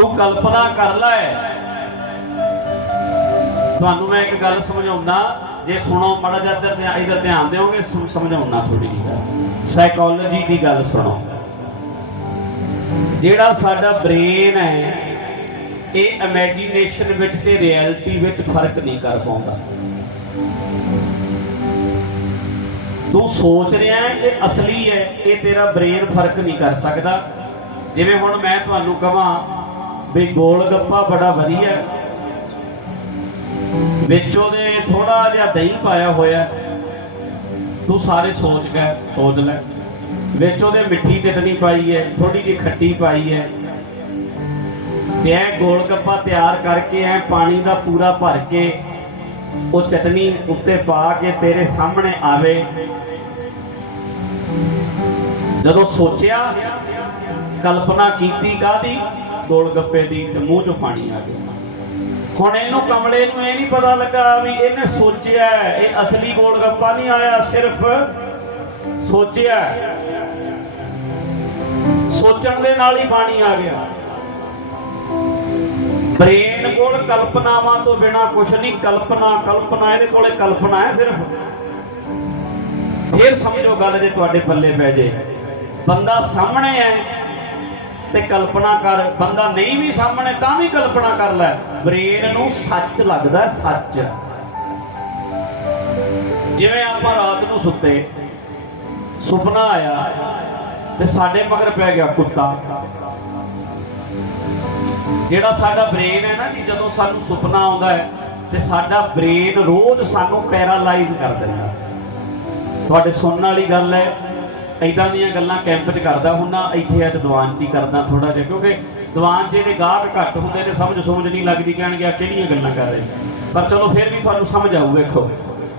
ਤੂੰ ਕਲਪਨਾ ਕਰ ਲੈ। ਤੁਹਾਨੂੰ ਮੈਂ ਇੱਕ ਗੱਲ ਸਮਝਾਉਣਾ ਜੇ ਸੁਣੋ, ਮੜਾ ਜਿਹਾ ਇੱਧਰ ਧਿਆਨ ਇਧਰ ਧਿਆਨ ਦਿਓਗੇ ਸਮਝਾਉਣਾ ਥੋੜੀ ਜਿਹੀ ਗੱਲ। ਸਾਈਕੋਲੋਜੀ ਦੀ ਗੱਲ ਸੁਣੋ। ਜਿਹੜਾ ਸਾਡਾ ਬ੍ਰੇਨ ਹੈ, ਇਹ ਇਮੇਜਿਨੇਸ਼ਨ ਵਿੱਚ ਤੇ ਰਿਐਲਿਟੀ ਵਿੱਚ ਫ਼ਰਕ ਨਹੀਂ ਕਰ ਪਾਉਂਦਾ। ਤੂੰ ਸੋਚ ਰਿਹਾ ਹੈ ਕਿ ਅਸਲੀ ਹੈ, ਇਹ ਤੇਰਾ ਬ੍ਰੇਨ ਫ਼ਰਕ ਨਹੀਂ ਕਰ ਸਕਦਾ। ਜਿਵੇਂ ਹੁਣ ਮੈਂ ਤੁਹਾਨੂੰ ਕਹਾਂ ਵੀ ਗੋਲ ਗੱਪਾ ਬੜਾ ਵਧੀਆ। ਵਿੱਚ ਉਹਦੇ ਥੋੜਾ ਜਿਹਾ ਦਹੀਂ ਪਾਇਆ ਹੋਇਆ ਤੂੰ ਸਾਰੇ ਸੋਚ ਕੇ ਸੋਚ ਲੈ। ਵਿੱਚ ਉਹਦੇ ਮਿੱਠੀ ਚਟਨੀ ਪਾਈ ਹੈ ਥੋੜੀ ਜਿਹੀ ਖੱਟੀ ਪਾਈ ਹੈ। ਤੇ ਐ ਗੋਲ ਗੱਪਾ ਤਿਆਰ ਕਰਕੇ ਐ ਪਾਣੀ ਦਾ ਪੂਰਾ ਭਰ ਕੇ ਉਹ ਚਟਨੀ ਉੱਤੇ ਪਾ ਕੇ ਤੇਰੇ ਸਾਹਮਣੇ ਆਵੇ। ਜਦੋਂ ਸੋਚਿਆ, ਕਲਪਨਾ ਕੀਤੀ ਕਾਦੀ ਗੋਲ ਗੱਪੇ ਦੀ ਤੇ ਮੂੰਹ ਚੋਂ ਪਾਣੀ ਆ ਗਿਆ। ਹੁਣ ਇਹਨੂੰ ਕਮਲੇ ਨੂੰ ਇਹ ਨਹੀਂ ਪਤਾ ਲੱਗਾ ਵੀ ਇਹਨੇ ਸੋਚਿਆ, ਇਹ ਅਸਲੀ ਗੋਲ ਗੱਪਾ ਨਹੀਂ ਆਇਆ, ਸਿਰਫ ਸੋਚਿਆ। ਸੋਚਣ ਦੇ ਨਾਲ ਹੀ ਪਾਣੀ ਆ ਗਿਆ। ਬ੍ਰੇਨ ਕੋਲ ਕਲਪਨਾਵਾਂ ਤੋਂ ਬਿਨਾ ਕੁਛ ਨਹੀਂ, ਕਲਪਨਾ ਕਲਪਨਾ, ਇਹਦੇ ਕੋਲੇ ਕਲਪਨਾ ਹੈ ਸਿਰਫ। ਫਿਰ ਸਮਝੋ ਗੱਲ ਜੇ ਤੁਹਾਡੇ ਪੱਲੇ ਪੈ ਜੇ। ਬੰਦਾ ਸਾਹਮਣੇ ਹੈ ਤੇ ਕਲਪਨਾ ਕਰ, ਬੰਦਾ ਨਹੀਂ ਵੀ ਸਾਹਮਣੇ ਤਾਂ ਵੀ ਕਲਪਨਾ ਕਰ ਲੈ। ਬ੍ਰੇਨ ਨੂੰ ਸੱਚ ਲੱਗਦਾ ਸੱਚ। ਜਿਵੇਂ ਆਪਾਂ ਰਾਤ ਨੂੰ ਸੁੱਤੇ, ਸੁਪਨਾ ਆਇਆ ਤੇ ਸਾਡੇ ਮਗਰ ਪੈ ਗਿਆ ਕੁੱਤਾ। ਜਿਹੜਾ ਸਾਡਾ ਬ੍ਰੇਨ ਹੈ ਨਾ ਜੀ, ਜਦੋਂ ਸਾਨੂੰ ਸੁਪਨਾ ਆਉਂਦਾ ਹੈ ਤੇ ਸਾਡਾ ਬ੍ਰੇਨ ਰੋਜ਼ ਸਾਨੂੰ ਪੈਰਾਲਾਈਜ਼ ਕਰ ਦਿੰਦਾ। ਤੁਹਾਡੇ ਸੁਣਨ ਵਾਲੀ ਗੱਲ ਹੈ ਐਦਾਂ ਦੀਆਂ ਗੱਲਾਂ ਕੈਂਪ 'ਚ ਕਰਦਾ ਹੁੰਨਾ ਇੱਥੇ ਅੱਜ ਦੀਵਾਨ 'ਚ ਹੀ ਕਰਦਾ ਥੋੜਾ ਜਿਹਾ, ਕਿਉਂਕਿ ਦੀਵਾਨ 'ਚ ਇਹਦੇ ਗਾਹਕ ਘੱਟ ਹੁੰਦੇ ਨੇ, ਸਮਝ ਸਮਝ ਨਹੀਂ ਲੱਗਦੀ, ਕਹਿਣਗੇ ਆ ਕਿਹੜੀਆਂ ਗੱਲਾਂ ਕਰ ਰਹੇ ਪਰ ਚਲੋ ਫਿਰ ਵੀ ਤੁਹਾਨੂੰ ਸਮਝ ਆਊ, ਵੇਖੋ।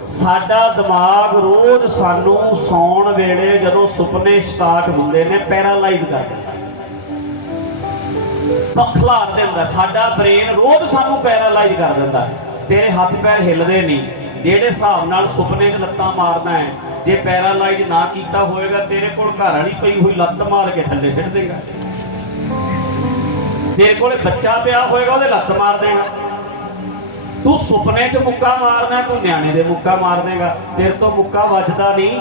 ਸਾਡਾ ਦਿਮਾਗ ਰੋਜ਼ ਸਾਨੂੰ ਸੌਣ ਵੇਲੇ ਜਦੋਂ ਸੁਪਨੇ ਸਟਾਰਟ ਹੁੰਦੇ ਨੇ ਪੈਰਾਲਾਈਜ਼ ਕਰ ਦਿੰਦਾ ਪਖਲਾਰ ਦਿੰਦਾ, ਸਾਡਾ ਬ੍ਰੇਨ ਰੋਜ਼ ਸਾਨੂੰ ਪੈਰਾਲਾਈਜ਼ ਕਰ ਦਿੰਦਾ। ਤੇਰੇ ਹੱਥ ਪੈਰ ਹਿੱਲਦੇ ਨਹੀਂ। ਜਿਹੜੇ ਹਿਸਾਬ ਨਾਲ ਸੁਪਨੇ 'ਚ ਲੱਤਾਂ ਮਾਰਦਾ ਹੈ, ਜੇ ਪੈਰਾਲਾਈਜ਼ ਨਾ ਕੀਤਾ ਹੋਏਗਾ, ਤੇਰੇ ਕੋਲ ਘਰ ਵਾਲੀ ਪਈ ਹੋਈ ਲੱਤ ਮਾਰ ਕੇ ਥੱਲੇ ਛੱਡ ਦੇਗਾ। ਤੇਰੇ ਕੋਲ ਬੱਚਾ ਪਿਆ ਹੋਏਗਾ, ਉਹਦੇ ਲੱਤ ਮਾਰ ਦੇਗਾ ਤੂੰ ਸੁਪਨੇ 'ਚ ਮੁੱਕਾ ਮਾਰਨਾ, ਤੂੰ ਨਿਆਣੇ ਦੇ ਮੁੱਕਾ ਮਾਰ ਦੇਗਾ। ਤੇਰੇ ਤੋਂ ਮੁੱਕਾ ਵੱਜਦਾ ਨਹੀਂ।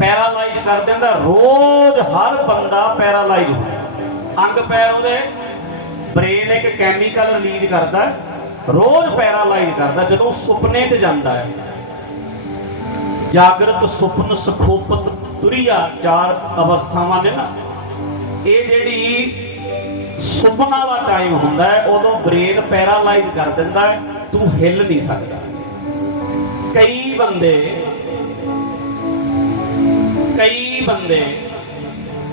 ਪੈਰਾਲਾਈਜ਼ ਕਰ ਦਿੰਦਾ, ਰੋਜ਼ ਹਰ ਬੰਦਾ ਪੈਰਾਲਾਈਜ਼ ਹੁੰਦਾ। ਅੰਗ ਪੈਰ ਉਹਦੇ ਬ੍ਰੇਨ ਇੱਕ ਕੈਮੀਕਲ ਰਿਲੀਜ਼ ਕਰਦਾ। ਰੋਜ਼ ਪੈਰਾਲਾਈਜ਼ ਕਰਦਾ ਜਦੋਂ ਸੁਪਨੇ 'ਚ ਜਾਂਦਾ ਹੈ। ਜਾਗਰਤ ਸੁਪਨ ਸੁਖੋਪਤ ਤੁਰੀਆ ਚਾਰ ਅਵਸਥਾਵਾਂ ਨੇ ਨਾ, ਇਹ ਜਿਹੜੀ ਸੁਪਨਾ ਦਾ ਟਾਈਮ ਹੁੰਦਾ ਹੈ, ਉਦੋਂ ਬ੍ਰੇਨ ਪੈਰਾਲਾਈਜ਼ ਕਰ ਦਿੰਦਾ ਹੈ, ਤੂੰ ਹਿੱਲ ਨਹੀਂ ਸਕਦਾ। ਕਈ ਬੰਦੇ ਕਈ ਬੰਦੇ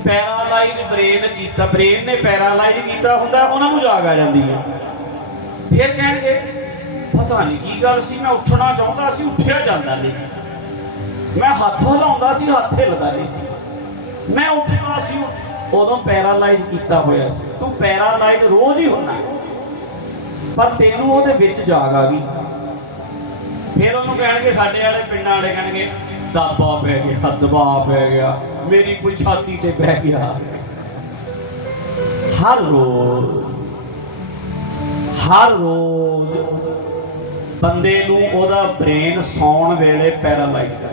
ਪੈਰਾਲਾਈਜ਼ ਬ੍ਰੇਨ ਕੀਤਾ, ਬ੍ਰੇਨ ਨੇ ਪੈਰਾਲਾਈਜ਼ ਕੀਤਾ ਹੁੰਦਾ, ਉਹਨਾਂ ਨੂੰ ਜਾਗ ਆ ਜਾਂਦੀ ਹੈ। ਫਿਰ ਕਹਿਣਗੇ, ਪਤਾ ਨਹੀਂ ਕੀ ਗੱਲ ਸੀ, ਮੈਂ ਉੱਠਣਾ ਚਾਹੁੰਦਾ ਸੀ, ਉੱਠਿਆ ਜਾਂਦਾ ਨਹੀਂ ਸੀ। ਮੈਂ ਹੱਥ ਹਿਲਾਉਂਦਾ ਸੀ, ਹੱਥ ਹਿੱਲਦਾ ਨਹੀਂ ਸੀ। ਮੈਂ ਉੱਠਦਾ ਸੀ, ਉਦੋਂ ਪੈਰਾਲਾਈਜ਼ ਕੀਤਾ ਹੋਇਆ ਸੀ। ਤੂੰ ਪੈਰਾਲਾਈਜ਼ ਰੋਜ਼ ਹੀ ਹੁੰਦਾ। ਪਰ ਤੈਨੂੰ ਉਹਦੇ ਵਿੱਚ ਜਾਗ ਆ ਗਈ। ਫਿਰ ਉਹਨੂੰ ਕਹਿਣਗੇ, ਸਾਡੇ ਵਾਲੇ ਪਿੰਡਾਂ ਵਾਲੇ ਕਹਿਣਗੇ, ਦਾਬਾ ਪੈ ਗਿਆ ਦਬਾਅ ਪੈ ਗਿਆ, ਮੇਰੀ ਕੋਈ ਛਾਤੀ ਤੇ ਪੈ ਗਿਆ। ਹਰ ਰੋਜ਼ ਹਰ ਰੋਜ਼ ਬੰਦੇ ਨੂੰ ਉਹਦਾ ਬ੍ਰੇਨ ਸੌਣ ਵੇਲੇ ਪੈਰਾਲਾਈਜ਼ ਕਰ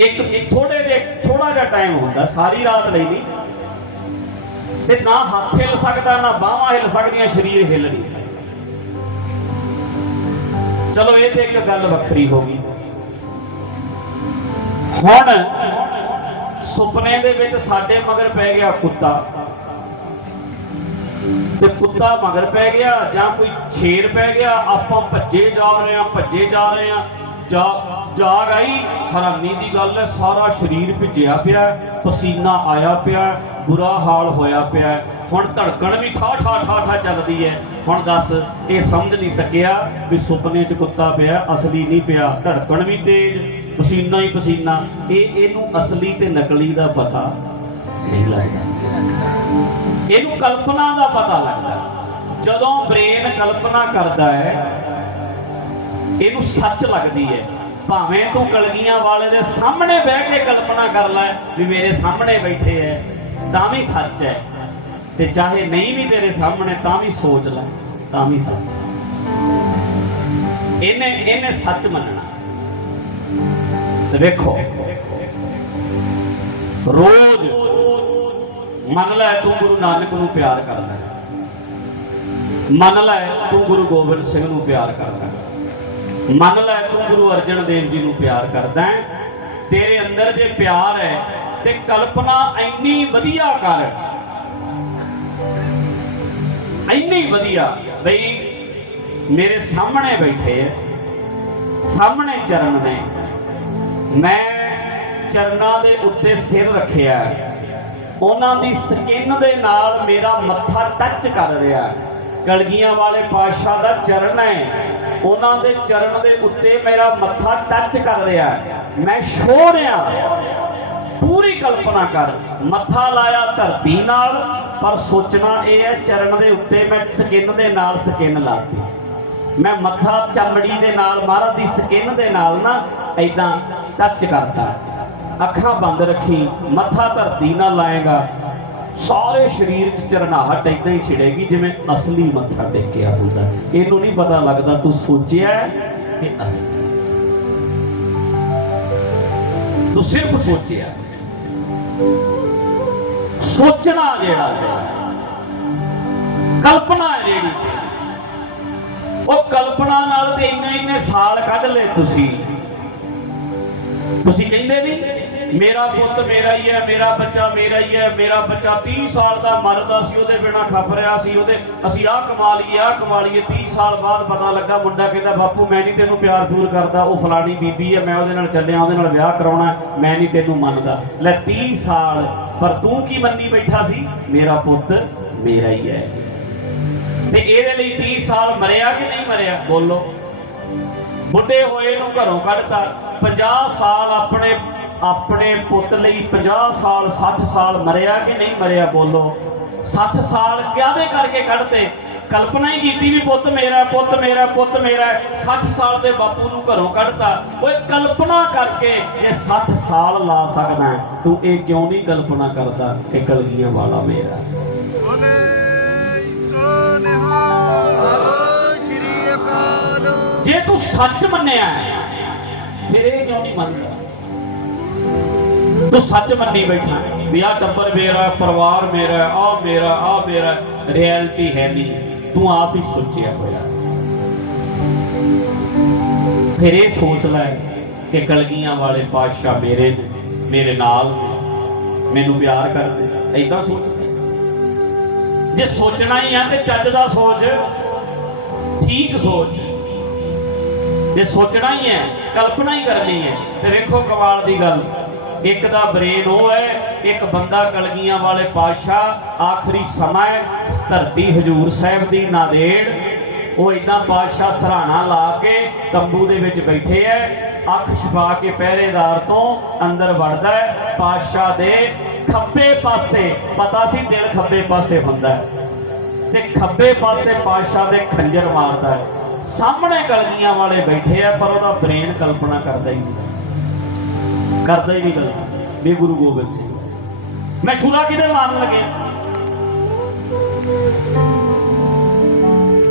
ਇੱਕ ਥੋੜੇ ਜਿਹੇ ਥੋੜਾ ਜਿਹਾ ਟਾਈਮ ਹੁੰਦਾ, ਸਾਰੀ ਰਾਤ ਲਈ ਨਹੀਂ। ਤੇ ਨਾ ਹੱਥ ਹਿੱਲ ਸਕਦਾ, ਨਾ ਬਾਹਾਂ ਹਿੱਲ ਸਕਦੀਆਂ, ਸਰੀਰ ਹਿੱਲ ਨਹੀਂ ਸਕਦਾ। ਚਲੋ, ਇਹ ਤੇ ਇੱਕ ਗੱਲ ਵੱਖਰੀ ਹੋ ਗਈ। ਹੁਣ ਸੁਪਨੇ ਦੇ ਵਿੱਚ ਸਾਡੇ ਮਗਰ ਪੈ ਗਿਆ ਕੁੱਤਾ। ਤੇ ਕੁੱਤਾ ਮਗਰ ਪੈ ਗਿਆ ਜਾਂ ਕੋਈ ਛੇਰ ਪੈ ਗਿਆ, ਆਪਾਂ ਭੱਜੇ ਜਾ ਰਹੇ ਹਾਂ, ਭੱਜੇ ਜਾ ਰਹੇ ਹਾਂ। ਜਾ ਜਾਗ ਆਈ ਹੈਰਾਨੀ ਦੀ ਗੱਲ ਹੈ, ਸਾਰਾ ਸਰੀਰ ਭਿੱਜਿਆ ਪਿਆ ਪਸੀਨਾ ਆਇਆ ਪਿਆ ਬੁਰਾ ਹਾਲ ਹੋਇਆ ਪਿਆ ਹੁਣ ਧੜਕਣ ਵੀ ਠਾ ਠਾ ਠਾ ਠਾ ਚੱਲਦੀ ਹੈ। ਹੁਣ ਦੱਸ, ਇਹ ਸਮਝ ਨਹੀਂ ਸਕਿਆ ਵੀ ਸੁਪਨੇ 'ਚ ਕੁੱਤਾ ਪਿਆ, ਅਸਲੀ ਨਹੀਂ ਪਿਆ। ਧੜਕਣ ਵੀ ਤੇਜ਼, ਪਸੀਨਾ ਹੀ ਪਸੀਨਾ। ਇਹ, ਇਹਨੂੰ ਅਸਲੀ ਤੇ ਨਕਲੀ ਦਾ ਪਤਾ ਨਹੀਂ ਲੱਗਦਾ। ਇਹਨੂੰ ਕਲਪਨਾ ਦਾ ਪਤਾ ਲੱਗਦਾ ਜਦੋਂ ਬ੍ਰੇਨ ਕਲਪਨਾ ਕਰਦਾ ਹੈ, ਇਹਨੂੰ ਸੱਚ ਲੱਗਦੀ ਹੈ। ਭਾਵੇਂ ਤੂੰ ਕਲਗੀਆਂ ਵਾਲੇ ਦੇ ਸਾਹਮਣੇ ਬਹਿ ਕੇ ਕਲਪਨਾ ਕਰ ਲੈ ਵੀ ਮੇਰੇ ਸਾਹਮਣੇ ਬੈਠੇ ਐ, ਤਾਂ ਵੀ ਸੱਚ ਹੈ ਤੇ ਚਾਹੇ ਨਹੀਂ ਵੀ ਤੇਰੇ ਸਾਹਮਣੇ, ਤਾਂ ਵੀ ਸੋਚ ਲੈ, ਤਾਂ ਵੀ ਸੱਚ ਹੈ। ਇਹਨੇ ਇਹਨੇ ਸੱਚ ਮੰਨਣਾ। ਤੇ ਵੇਖੋ, ਰੋਜ਼ ਮੰਨ ਲੈ ਤੂੰ ਗੁਰੂ ਨਾਨਕ ਨੂੰ ਪਿਆਰ ਕਰਦਾ ਹੈ। ਮੰਨ ਲੈ ਤੂੰ ਗੁਰੂ ਗੋਬਿੰਦ ਸਿੰਘ ਨੂੰ ਪਿਆਰ ਕਰਦਾ ਹੈ। ਮੰਨ ਲੈ ਤੂੰ ਗੁਰੂ ਅਰਜਨ ਦੇਵ ਜੀ ਨੂੰ ਪਿਆਰ ਕਰਦਾ ਹੈ। ਤੇਰੇ ਅੰਦਰ ਜੇ ਪਿਆਰ ਹੈ ਤੇ ਕਲਪਨਾ ਇੰਨੀ ਵਧੀਆ ਕਰ। ਇੰਨੀ ਵਧੀਆ ਬਈ ਮੇਰੇ ਸਾਹਮਣੇ ਬੈਠੇ ਹੈ। ਸਾਹਮਣੇ ਚਰਨ ਨੇ ਮੈਂ ਚਰਨਾਂ ਦੇ ਉੱਤੇ ਸਿਰ ਰੱਖਿਆ ਹੈ। ਉਹਨਾਂ ਦੀ ਸਕਿਨ ਦੇ ਨਾਲ ਮੇਰਾ ਮੱਥਾ ਟੱਚ ਕਰ ਰਿਹਾ ਹੈ। ਕਲਗੀਆਂ ਵਾਲੇ ਪਾਤਸ਼ਾਹ ਦਾ ਚਰਨ ਹੈ। ਉਹਨਾਂ ਦੇ ਚਰਨ ਦੇ ਉੱਤੇ ਮੇਰਾ ਮੱਥਾ ਟੱਚ ਕਰ ਰਿਹਾ ਮੈਂ ਛੋ ਰਿਹਾ। ਪੂਰੀ ਕਲਪਨਾ ਕਰ। ਮੱਥਾ ਲਾਇਆ ਧਰਤੀ ਨਾਲ, ਪਰ ਸੋਚਣਾ ਇਹ ਹੈ, ਚਰਨ ਦੇ ਉੱਤੇ ਮੈਂ ਸਕਿਨ ਦੇ ਨਾਲ ਸਕਿਨ ਲਾਤੀ ਮੈਂ ਮੱਥਾ ਚਮੜੀ ਦੇ ਨਾਲ, ਮਹਾਰਾਜ ਦੀ ਸਕਿਨ ਦੇ ਨਾਲ ਨਾ ਐਦਾਂ ਟੱਚ ਕਰਦਾ ਅੱਖਾਂ ਬੰਦ ਰੱਖੀ ਮੱਥਾ ਧਰਤੀ ਨਾਲ ਲਾਏਗਾ। ਸਾਰੇ ਸਰੀਰ 'ਚ ਚਰਨਾਹਟ ਐਦਾਂ ਹੀ ਛਿੜੇਗੀ ਜਿਵੇਂ ਅਸਲੀ ਮੱਥਾ ਟੇਕਿਆ ਹੁੰਦਾ। ਇਹਨੂੰ ਨਹੀਂ ਪਤਾ ਲੱਗਦਾ ਤੂੰ ਸੋਚਿਆ ਕਿ ਅਸਲੀ। ਤੂੰ ਸਿਰਫ ਸੋਚਿਆ। ਸੋਚਣਾ ਜਿਹੜਾ ਹੈ, ਕਲਪਨਾ ਹੈ ਜਿਹੜੀ ਉਹ ਕਲਪਨਾ ਨਾਲ ਤੇ ਇੰਨੇ ਇੰਨੇ ਸਾਲ ਕੱਢ ਲਏ ਤੁਸੀਂ। ਤੁਸੀਂ ਕਹਿੰਦੇ ਨਹੀਂ, ਮੇਰਾ ਪੁੱਤ ਮੇਰਾ ਹੀ ਹੈ, ਮੇਰਾ ਬੱਚਾ ਮੇਰਾ ਹੀ ਹੈ, ਮੇਰਾ ਬੱਚਾ 30 ਸਾਲ ਦਾ ਮਰਦਾ ਸੀ, ਉਹਦੇ ਬਿਨਾ ਖੱਪ ਰਿਹਾ ਸੀ, ਉਹਦੇ ਅਸੀਂ ਆਹ ਕਮਾ ਲਈਏ, ਆਹ ਕਮਾ ਲਈਏ 30 ਸਾਲ ਬਾਅਦ ਪਤਾ ਲੱਗਾ ਮੁੰਡਾ ਕਹਿੰਦਾ, ਬਾਪੂ, ਮੈਂ ਨਹੀਂ ਤੈਨੂੰ ਪਿਆਰ ਦੂਰ ਕਰਦਾ, ਉਹ ਫਲਾਣੀ ਬੀਬੀ ਹੈ, ਮੈਂ ਉਹਦੇ ਨਾਲ ਚੱਲਿਆ, ਉਹਦੇ ਨਾਲ ਵਿਆਹ ਕਰਾਉਣਾ ਮੈਂ ਨਹੀਂ ਤੈਨੂੰ ਮੰਨਦਾ। ਲੈ 30 ਸਾਲ, ਪਰ ਤੂੰ ਕੀ ਮੰਨੀ ਬੈਠਾ ਸੀ? ਮੇਰਾ ਪੁੱਤ ਮੇਰਾ ਹੀ ਹੈ। ਤੇ ਇਹਦੇ ਲਈ 30 ਸਾਲ ਮਰਿਆ ਕਿ ਨਹੀਂ ਮਰਿਆ? ਬੋਲੋ। ਬੁੱਢੇ ਹੋਏ ਨੂੰ ਘਰੋਂ ਕੱਢਤਾ। 50 ਸਾਲ ਆਪਣੇ ਆਪਣੇ ਪੁੱਤ ਲਈ 50 ਸਾਲ 60 ਸਾਲ ਮਰਿਆ ਕਿ ਨਹੀਂ ਮਰਿਆ ਬੋਲੋ? 60 ਸਾਲ ਕਿਆਦੇ ਕਰਕੇ ਕੱਢਤੇ? ਕਲਪਨਾ ਹੀ ਕੀਤੀ ਵੀ ਪੁੱਤ ਮੇਰਾ ਪੁੱਤ ਮੇਰਾ ਪੁੱਤ ਮੇਰਾ। 60 ਸਾਲ ਦੇ ਬਾਪੂ ਨੂੰ ਘਰੋਂ ਕੱਢਤਾ। ਓਏ ਕਲਪਨਾ ਕਰਕੇ ਜੇ 60 ਸਾਲ ਲਾ ਸਕਦਾ ਤੂੰ ਇਹ ਕਿਉਂ ਨਹੀਂ ਕਲਪਨਾ ਕਰਦਾ? ਕਿ ਕਲਗੀਆਂ ਵਾਲਾ ਮੇਰਾ। ਜੇ ਤੂੰ ਸੱਚ ਮੰਨਿਆ ਫਿਰ ਇਹ ਕਿਉਂ ਨਹੀਂ ਮੰਨਦਾ? ਤੂੰ ਸੱਚ ਮੰਨੀ ਬੈਠਾ ਵੀ ਆਹ ਟੱਬਰ ਮੇਰਾ ਪਰਿਵਾਰ ਮੇਰਾ ਆ ਮੇਰਾ ਆ ਮੇਰਾ ਰਿਐਲਿਟੀ ਹੈ ਨਹੀਂ। ਤੂੰ ਆਪ ਹੀ ਸੋਚਿਆ ਹੋਇਆ। ਫਿਰ ਇਹ ਸੋਚ ਲੈ ਕਿ ਕਲਗੀਆਂ ਵਾਲੇ ਪਾਤਸ਼ਾਹ ਮੇਰੇ ਨੇ, ਮੇਰੇ ਨਾਲ ਨੇ, ਮੈਨੂੰ ਪਿਆਰ ਕਰਦੇ। ਐਦਾਂ ਸੋਚ ਜੇ ਸੋਚਣਾ ਹੀ ਆ ਤੇ ਚੱਜ ਦਾ ਸੋਚ ਠੀਕ ਸੋਚ। ਜੇ ਸੋਚਣਾ ਹੀ ਹੈ, ਕਲਪਨਾ ਹੀ ਕਰਨੀ ਹੈ, ਤੇ ਵੇਖੋ ਕਮਾਲ ਦੀ ਗੱਲ। ਇੱਕ ਦਾ ਬ੍ਰੇਨ ਉਹ ਹੈ, ਇੱਕ ਬੰਦਾ ਕਲਗੀਆਂ ਵਾਲੇ ਪਾਤਸ਼ਾਹ, ਆਖਰੀ ਸਮਾਂ ਧਰਤੀ ਹਜੂਰ ਸਾਹਿਬ ਦੀ ਨਾਦੇੜ। ਉਹ ਇਦਾਂ ਪਾਤਸ਼ਾਹ ਸਰਾਣਾ ਲਾ ਕੇ ਤੰਬੂ ਦੇ ਵਿੱਚ ਬੈਠੇ ਐ ਅੱਖ ਛਪਾ ਕੇ ਪਹਿਰੇਦਾਰ ਤੋਂ ਅੰਦਰ ਵੜਦਾ ਹੈ, ਪਾਤਸ਼ਾਹ ਦੇ ਖੱਬੇ ਪਾਸੇ, ਪਤਾ ਸੀ ਦਿਲ ਖੱਬੇ ਪਾਸੇ ਹੁੰਦਾ ਤੇ ਖੱਬੇ ਪਾਸੇ ਪਾਤਸ਼ਾਹ ਦੇ ਖੰਜਰ ਮਾਰਦਾ ਹੈ। ਸਾਹਮਣੇ ਕਲਗੀਆਂ ਵਾਲੇ ਬੈਠੇ ਆ, ਪਰ ਉਹਦਾ ਬ੍ਰੇਨ ਕਲਪਨਾ ਕਰਦਾ ਹੀ ਨਹੀਂ। ਕਰਦਾ ਹੀ ਨਹੀਂ ਗੱਲ। ਵੀ ਗੁਰੂ ਗੋਬਿੰਦ ਸਿੰਘ। ਮੈਂ ਛੁਰਾ ਕਿਹਦੇ ਮਾਰਨ ਲੱਗਿਆ?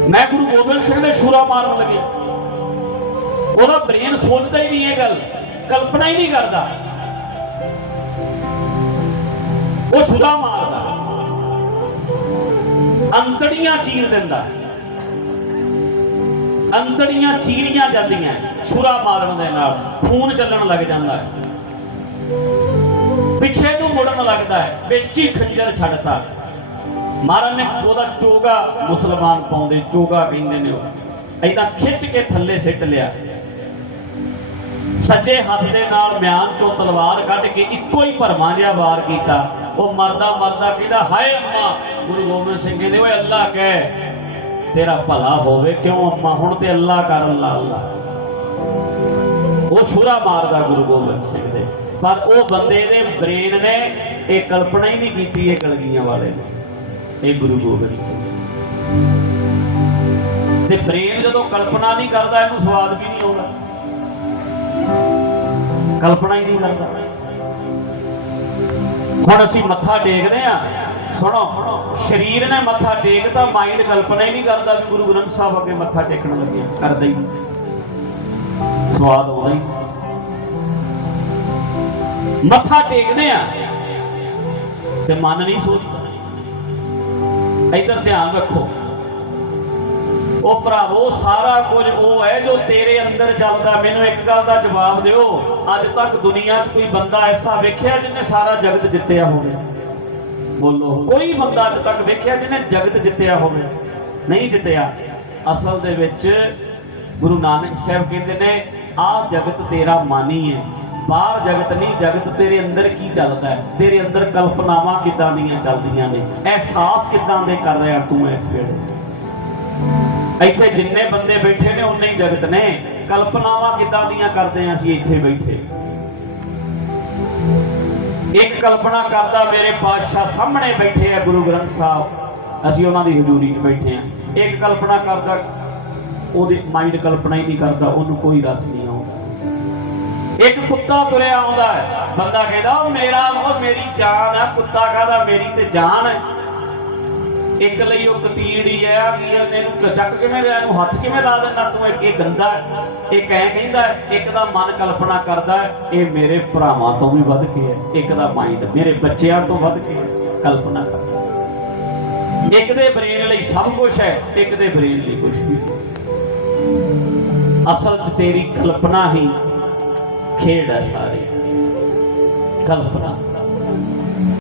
ਮੈਂ ਗੁਰੂ ਗੋਬਿੰਦ ਸਿੰਘ ਦੇ ਛੁਰਾ ਮਾਰਨ ਲੱਗਿਆ। ਉਹਦਾ ਬ੍ਰੇਨ ਸੋਚਦਾ ਹੀ ਨਹੀਂ ਇਹ ਗੱਲ। ਕਲਪਨਾ ਹੀ ਨਹੀਂ ਕਰਦਾ। ਉਹ ਛੁਰਾ ਮਾਰਦਾ। ਅੰਤੜੀਆਂ ਚੀਰ ਦਿੰਦਾ। ਅੰਦਰੀਆਂ ਚੀਰੀਆਂ ਜਾਂਦੀਆਂ, ਛੁਰਾ ਮਾਰਨ ਦੇ ਨਾਲ ਖੂਨ ਚੱਲਣ ਲੱਗ ਜਾਂਦਾ ਹੈ। ਪਿੱਛੇ ਨੂੰ ਮੁੜਨ ਲੱਗਦਾ ਹੈ, ਵਿੱਚ ਹੀ ਖੰਜਰ ਛੱਡਤਾ ਮਹਾਰਾਜ ਨੇ ਉਹਦਾ ਚੋਗਾ ਮੁਸਲਮਾਨ ਪਾਉਂਦੇ, ਚੋਗਾ ਕਹਿੰਦੇ ਨੇ ਉਹ। ਐਦਾਂ ਖਿੱਚ ਕੇ ਥੱਲੇ ਸਿੱਟ ਲਿਆ। ਸੱਜੇ ਹੱਥ ਦੇ ਨਾਲ ਮਿਆਨ ਚੋਂ ਤਲਵਾਰ ਕੱਢ ਕੇ ਇੱਕੋ ਹੀ ਭਰਮਾਂ ਜਿਹਾ ਵਾਰ ਕੀਤਾ। ਉਹ ਮਰਦਾ ਮਰਦਾ ਕਹਿੰਦਾ, ਹਾਏ ਅੰਮਾ, ਗੁਰੂ ਗੋਬਿੰਦ ਸਿੰਘ ਜੀ ਕਹਿੰਦੇ ਓਏ ਅੱਲਾ ਕਹਿ ਤੇਰਾ ਭਲਾ ਹੋਵੇ, ਕਿਉਂ ਅੰਮਾ? ਹੁਣ ਤੇ ਅੱਲਾ ਕਰ ਅੱਲਾ ਅੱਲਾ। ਉਹ ਛੁਰਾ ਮਾਰਦਾ ਗੁਰੂ ਗੋਬਿੰਦ ਸਿੰਘ ਦੇ। ਪਰ ਉਹ ਬੰਦੇ ਦੇ ਬ੍ਰੇਨ ਨੇ ਇਹ ਕਲਪਨਾ ਹੀ ਨਹੀਂ ਕੀਤੀ, ਇਹ ਕਲਗੀਆਂ ਵਾਲੇ ਨੇ, ਇਹ ਗੁਰੂ ਗੋਬਿੰਦ ਸਿੰਘ। ਤੇ ਬ੍ਰੇਨ ਜਦੋਂ ਕਲਪਨਾ ਨਹੀਂ ਕਰਦਾ, ਇਹਨੂੰ ਸਵਾਦ ਵੀ ਨਹੀਂ ਆਉਂਦਾ। ਕਲਪਨਾ ਹੀ ਨਹੀਂ ਕਰਦਾ। ਹੁਣ ਅਸੀਂ ਮੱਥਾ ਟੇਕਦੇ ਆ ਸੁਣੋ, ਸਰੀਰ ਨੇ ਮੱਥਾ ਟੇਕਦਾ ਮਾਈਂਡ ਕਲਪਨਾ ਹੀ ਨਹੀਂ ਕਰਦਾ ਵੀ ਗੁਰੂ ਗ੍ਰੰਥ ਸਾਹਿਬ ਅੱਗੇ ਮੱਥਾ ਟੇਕਣ ਲੱਗੇ। ਕਰਦਾ ਹੀ ਸਵਾਦ ਆਉਂਦਾ ਹੀ ਮੱਥਾ ਟੇਕਦੇ ਆ ਤੇ ਮਨ ਨਹੀਂ ਸੋਚਦਾ। ਇਧਰ ਧਿਆਨ ਰੱਖੋ। ਉਹ ਭਰਾਵੋ, ਸਾਰਾ ਕੁਝ ਉਹ ਹੈ ਜੋ ਤੇਰੇ ਅੰਦਰ ਚੱਲਦਾ। ਮੈਨੂੰ ਇੱਕ ਗੱਲ ਦਾ ਜਵਾਬ ਦਿਓ। ਅੱਜ ਤੱਕ ਦੁਨੀਆ 'ਚ ਕੋਈ ਬੰਦਾ ਐਸਾ ਵੇਖਿਆ ਜਿਹਨੇ ਸਾਰਾ ਜਗਤ ਜਿੱਤਿਆ ਹੋਵੇ? ਬੋਲੋ। ਕੋਈ ਬੰਦਾ ਅੱਜ ਤੱਕ ਵੇਖਿਆ ਜਿਹਨੇ ਜਗਤ ਜਿੱਤਿਆ ਹੋਵੇ? ਨਹੀਂ ਜਿੱਤਿਆ। ਅਸਲ ਦੇ ਵਿੱਚ ਗੁਰੂ ਨਾਨਕ ਸਾਹਿਬ ਕਹਿੰਦੇ ਨੇ ਆਹ ਜਗਤ ਤੇਰਾ ਮਾਨੀ ਹੈ ਬਾਹਰ ਜਗਤ ਨਹੀਂ, ਜਗਤ ਤੇਰੇ ਅੰਦਰ ਕੀ ਚੱਲਦਾ ਹੈ? ਤੇਰੇ ਅੰਦਰ ਕਲਪਨਾਵਾਂ ਕਿੱਦਾਂ ਦੀਆਂ ਚੱਲਦੀਆਂ ਨੇ? ਅਹਿਸਾਸ ਕਿੱਦਾਂ ਦੇ ਕਰ ਰਿਹਾ ਤੂੰ ਇਸ ਵੇਲੇ? ਇੱਥੇ ਜਿੰਨੇ ਬੰਦੇ ਬੈਠੇ ਨੇ, ਉਨੇ ਹੀ ਜਗਤ ਨੇ। ਕਲਪਨਾਵਾਂ ਕਿੱਦਾਂ ਦੀਆਂ ਕਰਦੇ ਹਾਂ ਅਸੀਂ ਇੱਥੇ ਬੈਠੇ। ਇੱਕ ਕਲਪਨਾ ਕਰਦਾ ਮੇਰੇ ਪਾਤਸ਼ਾਹ ਸਾਹਮਣੇ ਬੈਠੇ ਆ ਗੁਰੂ ਗ੍ਰੰਥ ਸਾਹਿਬ। ਅਸੀਂ ਉਹਨਾਂ ਦੀ ਹਜ਼ੂਰੀ 'ਚ ਬੈਠੇ ਆ। ਇੱਕ ਕਲਪਨਾ ਕਰਦਾ, ਉਹਦੀ ਮਾਈਂਡ ਕਲਪਨਾ ਹੀ ਨਹੀਂ ਕਰਦਾ, ਉਹਨੂੰ ਕੋਈ ਰਸ ਨਹੀਂ ਆਉਂਦਾ। ਇੱਕ ਕੁੱਤਾ ਤੁਰਿਆ ਆਉਂਦਾ ਹੈ। ਬੰਦਾ ਕਹਿੰਦਾ, ਉਹ ਮੇਰਾ, ਉਹ ਮੇਰੀ ਜਾਨ ਹੈ ਕੁੱਤਾ ਕਹਦਾ, ਮੇਰੀ ਤੇ ਜਾਨ ਹੈ। ਇੱਕ ਲਈ ਉਹ ਕਤੀੜੀ ਹੈ ਆ ਕੀ ਇਹਨੇ ਚੱਕ ਕਿਵੇਂ ਲਿਆ, ਇਹਨੂੰ ਹੱਥ ਕਿਵੇਂ ਲਾ ਦਿੰਦਾ ਤੂੰ? ਇਹ ਇਹ ਗੰਦਾ ਹੈ। ਇਹ ਕਹਿੰਦਾ ਇੱਕ ਦਾ ਮਨ ਕਲਪਨਾ ਕਰਦਾ ਇਹ ਮੇਰੇ ਭਰਾਵਾਂ ਤੋਂ ਵੀ ਵੱਧ ਕੇ ਹੈ। ਇੱਕ ਦਾ ਮਾਈਂਡ ਮੇਰੇ ਬੱਚਿਆਂ ਤੋਂ ਵੱਧ ਕੇ ਕਲਪਨਾ ਕਰਦਾ ਇੱਕ ਦੇ ਬ੍ਰੇਨ ਲਈ ਸਭ ਕੁਝ ਹੈ, ਇੱਕ ਦੇ ਬ੍ਰੇਨ ਲਈ ਕੁਝ ਵੀ ਅਸਲ 'ਚ ਤੇਰੀ ਕਲਪਨਾ ਹੀ ਖੇਡ ਹੈ ਸਾਰੇ। ਕਲਪਨਾ।